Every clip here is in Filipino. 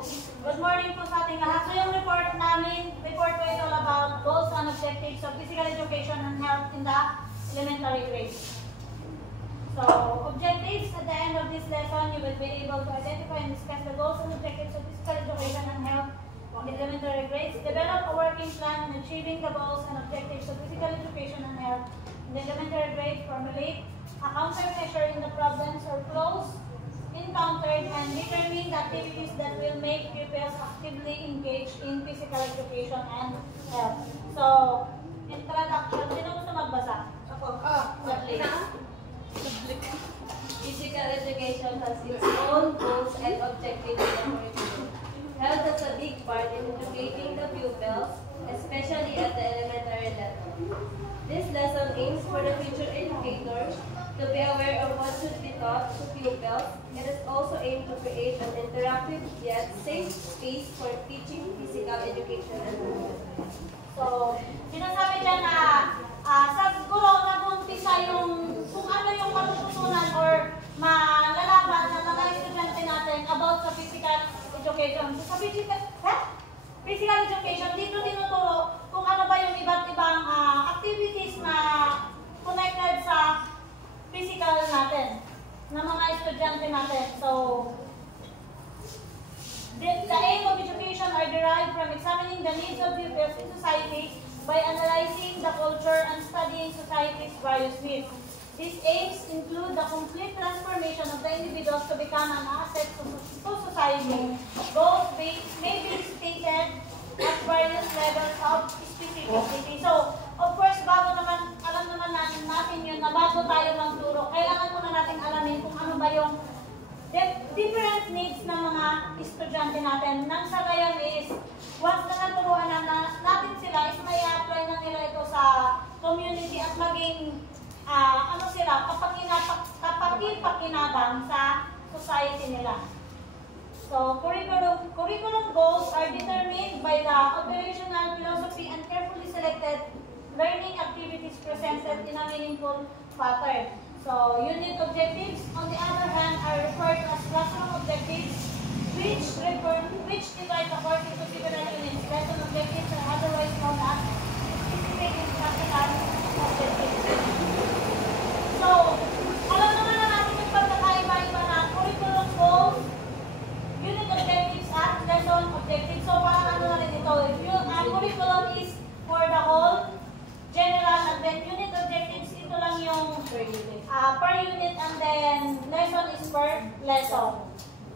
good morning po sa ating lahat. So yung report ko is all about goals and objectives of physical education and health in the elementary grades. So objectives, at the end of this lesson, you will be able to identify and discuss the goals and objectives of physical education and health in the elementary grades. Develop a working plan in achieving the goals and objectives of physical education and health in the elementary grades. Formulate a countermeasure in the problems or flows encountered and determine the activities that will make pupils actively engaged in physical education and health. So, introduction. Sino gusto magbasa? Ako. Physical education has its own goals and objectives in the curriculum. Health has a big part in educating the pupils, especially at the elementary level. This lesson aims for the future educators to be aware of what should be taught to pupils. It is also aimed to create an interactive yet safe space for teaching physical education and health. So, sinasabi dyan na sa guro nag-umpisa yung kung ano yung matututunan or malalaman ng mga estudyante natin about sa physical education. So, sa physical education, dito tinuturo kung ano ba yung iba't ibang activities na connected sa physical natin, ng mga estudyante natin. So, the aim of education are derived from examining the needs of pupils in society by analyzing the culture and studying society's various needs. These aims include the complete transformation of the individuals to become an asset to society. Goals may be stated at various levels of specificity. So, of course, bago naman, alam naman natin yun na bago tayo magturo, kailangan muna natin alamin kung ano ba yung different needs ng mga estudyante natin. Nang sa ngayon is, once na naturuan na natin sila, is may apply na nila ito sa community at maging ano sila, kapag-pakinabang sa society nila. So, curriculum goals are determined by the operational philosophy and carefully selected learning activities presented in a meaningful pattern. So, unit objectives, on the other hand, are referred to as classroom objectives, which divide the course into several units. Lesson objectives are otherwise known as specific instructional objectives. So, alam naman na natin yung pagkakaiba-iba na curriculum goals, unit objectives, at lesson objectives. So, parang ano na rin ito. Curriculum is for the whole, general, and then unit objectives, ito lang yung per unit, and then lesson is per lesson.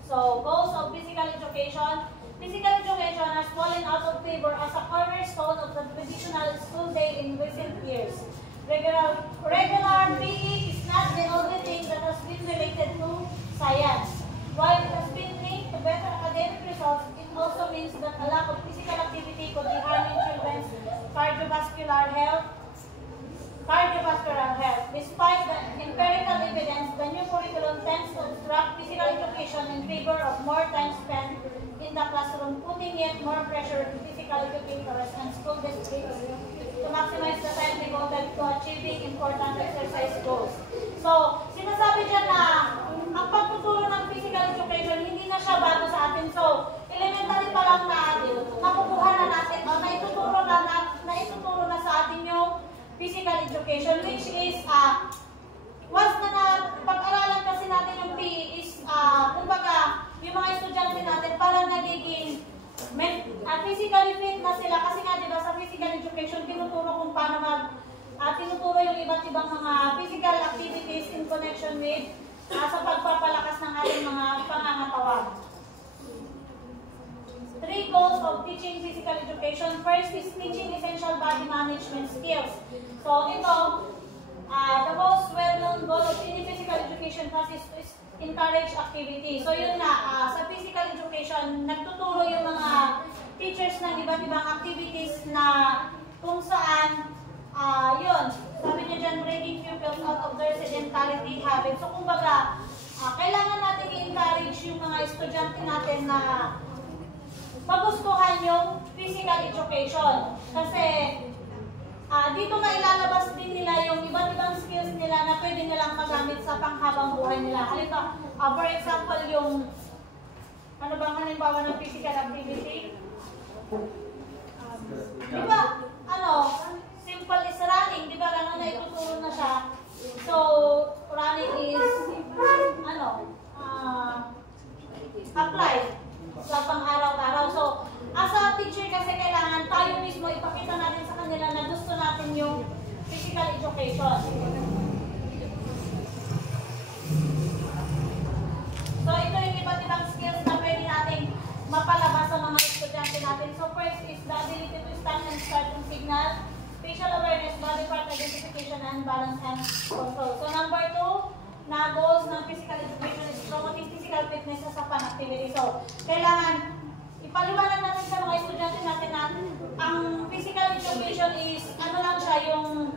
So, goals of physical education. Physical education has fallen out of favor as a cornerstone of the traditional school day in recent years. Regular PE is not the only thing that has been related to science. While it has been linked to better academic results, it also means that a lack of physical activity could be harming children's cardiovascular health. Despite the empirical evidence, the new curriculum tends to obstruct physical education in favor of more time spent in the classroom, putting yet more pressure to physical educators and school districts to maximize the time devoted to achieving important exercise goals. So, sinasabi dyan na ang pagtuturo ng physical education, hindi na siya bago sa atin. So, elementary pa lang na nakukuha na natin, naituturo na sa atin yung physical education, which is, once na pag-aralan kasi natin yung PE is, kumbaga, yung mga estudyante natin parang nagiging physically fit na sila kasi nga diba sa physical education tinuturo kung paano tinuturo yung iba't ibang mga physical activities in connection with sa pagpapalakas ng ating mga pangangatawan. 3 goals of teaching physical education. First is teaching essential body management skills. So ito, the most well-known goal of any physical education class is to encourage activity. So yun na, sa physical education, nagtuturo yung mga teachers ng iba't ibang activities na kung saan, yun, sabi niya dyan, breaking pupils out of their sedentary habits. So kumbaga, kailangan natin i-encourage yung mga estudyante natin na magustuhan yung physical education. Kasi dito na ilalabas din nila yung iba't ibang skills nila na pwede nilang magamit sa panghabang buhay nila. Halimbawa, for example, yung ano bang ano halimbawa ng physical activity. Di ba, simple is running, di ba, ganun na ituturo na siya. So, running is, apply sa pang-araw-araw. So, as a teacher kasi kailangan tayo mismo ipakita natin sa kanila na gusto natin yung physical education. So, ito yung iba't ibang skills na pwede nating mapalabas sa mga estudyante natin. So, first is the ability to stand and start yung signal, facial awareness, body part identification, and balance and control. So, number 2 na goals ng physical education is promoting physical fitness sa fun activity. So, kailangan ipaliwanag natin sa mga estudyante natin na ang physical education is, lang siya, yung,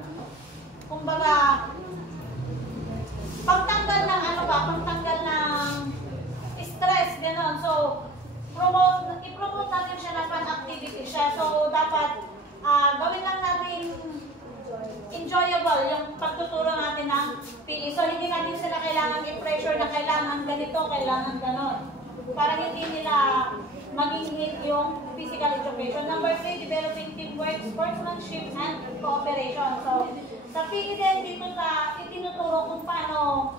kumbaga, pagtanggal ng pagtanggal ng stress, gano'n. So, i-promote natin siya na fun activity siya. So, dapat gawin lang natin enjoyable yung pagtuturo natin ng PE. So, hindi natin sila kailangan i-pressure na kailangan ganito, kailangan gano'n. Para hindi nila maging hit yung physical education. Number 3, developing teamwork, sportsmanship, and cooperation. So, sa PE din, dito itinuturo kung paano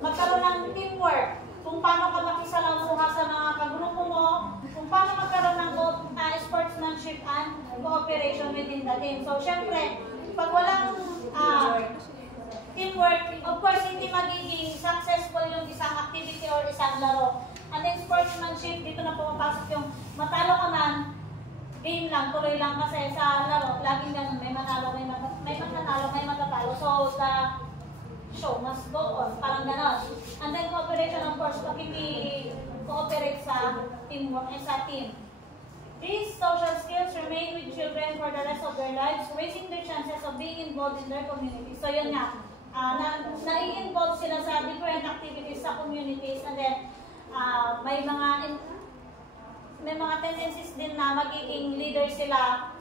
magkaroon ng teamwork, kung paano ka makisalamuha sa mga kagrupo mo, kung paano magkaroon ng sportsmanship and cooperation within the team. So, syempre, pag walang teamwork, of course, hindi magiging successful yung isang activity or isang laro. And then, sportsmanship, dito na pumapasok yung matalo ka man, game lang, tuloy lang kasi sa laro, laging ganun, may manalo, may mananalo, may matatalo. So, the show must go on, parang ganon. And then, cooperation, of course, pakiki-cooperate sa teamwork, sa team. These social skills remain with children for the rest of their lives, raising their chances of being involved in their community. So, yun nga, nai-involve sila sa different activities sa communities, and then, may mga tendencies din na magiging leader sila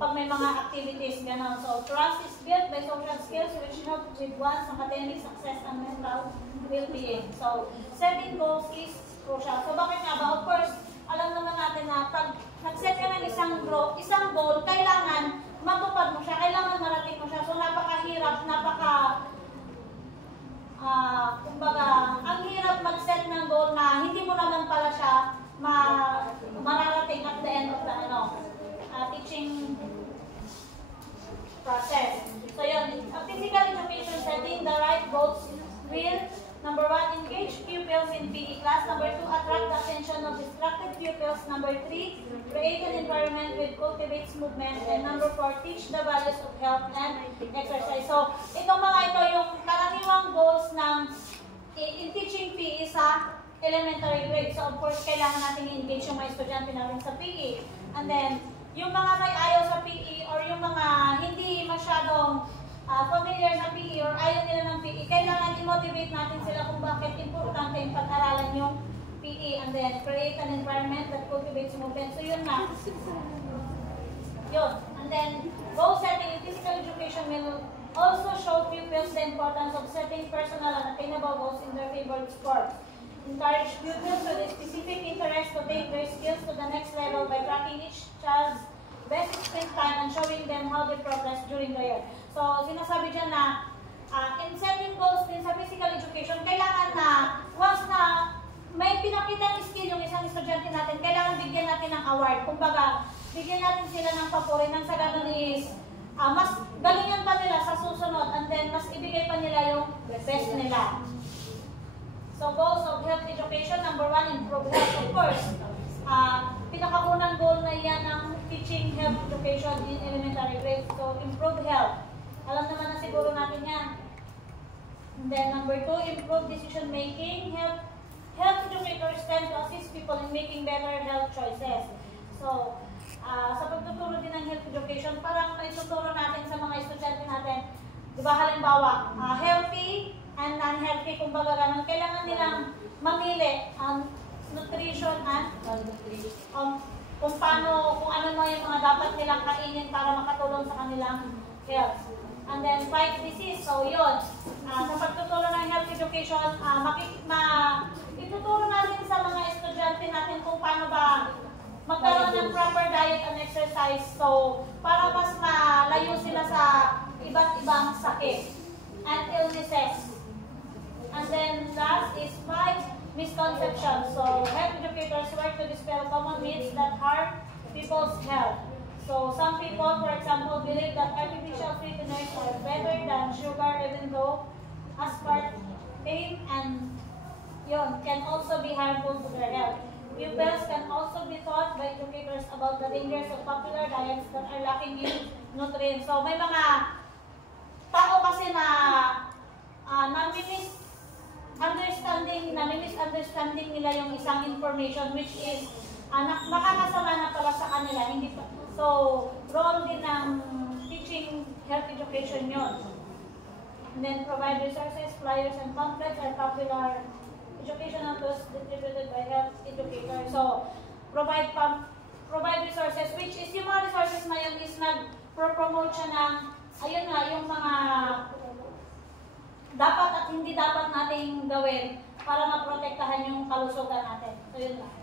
pag may mga activities, gano'n. So, trust is built by social skills which help with one's academic success and mental well-being. So, setting goals is crucial. So, bakit nga ba? Of course, alam naman natin na pag nag-set ka ng isang goal, kailangan matupad mo siya, kailangan marating mo siya. So, napakahirap, kumbaga, ang hirap mag-set ng goal na hindi mo naman pala siya mararating at the end of the teaching process. So yun, physical education setting the right goals will, number 1, engage pupils in PE class. Number 2, attract the attention of distracted pupils. Number 3, create an environment which cultivates movement. And number 4, teach the values of health and exercise. So, itong mga ito yung karaniwang goals ng in teaching PE sa elementary grade. So, of course, kailangan natin i-engage yung mga estudyante natin sa PE. And then, yung mga may ayaw sa PE or yung mga hindi masyadong familiar sa PE or ayaw nila ng PE, kailangan i-motivate natin sila kung bakit importante yung pag-aralan yung PE, and then create an environment that cultivates movement. So, yun na. Yun. And then, goal setting in physical education will also show pupils the importance of setting personal and attainable goals in their favorite sports. Encourage pupils with a specific interest to take their skills to the next level by tracking each child's best sprint time and showing them how they progress during the year. So, sinasabi dyan na in setting goals din sa physical education, kailangan na once na may pinakita ng skill yung isang estudyante natin, kailangan bigyan natin ng award. Kumbaga, bigyan natin sila ng papuri nang sa ganun is mas galingan pa nila sa susunod, and then mas ibigay pa nila yung best nila. So, goals of health education, number 1, improve health. Of course, pinakaunang goal na yan ng teaching health education in elementary grade. So, improve health. Alam naman na siguro natin yan. And then, number 2, improve decision making. Health educators tend to assist people in making better health choices. So, sa pagtuturo din ng health education, parang may tuturo natin sa mga estudyante natin. Diba, halimbawa, healthy and unhealthy, kumbaga ganun, kailangan nilang mamili ang nutrition and kung ano yung mga dapat nilang kainin para makatulong sa kanilang health. And then, fight disease. So, yun. Sa pagtuturo ng health education, ituturo natin sa mga ng proper diet and exercise. So, para mas malayo sila sa iba't ibang sakit and illnesses. And then last is 5 misconceptions. So, health educators work to dispel common myths that harm people's health. So, some people, for example, believe that artificial sweeteners are better than sugar even though aspartame and yun can also be harmful to their health. Pupils can also be taught by educators about the dangers of popular diets that are lacking in nutrients. So, may mga tao kasi na misunderstanding nila yung isang information which is makakasama na pala sa kanila. Hindi pa. So, role din ng teaching health education yon. And then provide resources, flyers, and pamphlets are popular educational tools distributed by health educators. So, provide resources, which is yung mga resources na yun is nag-promote siya ng, ayun nga, yung mga dapat at hindi dapat nating gawin para maprotektahan yung kalusugan natin. So, yun lang.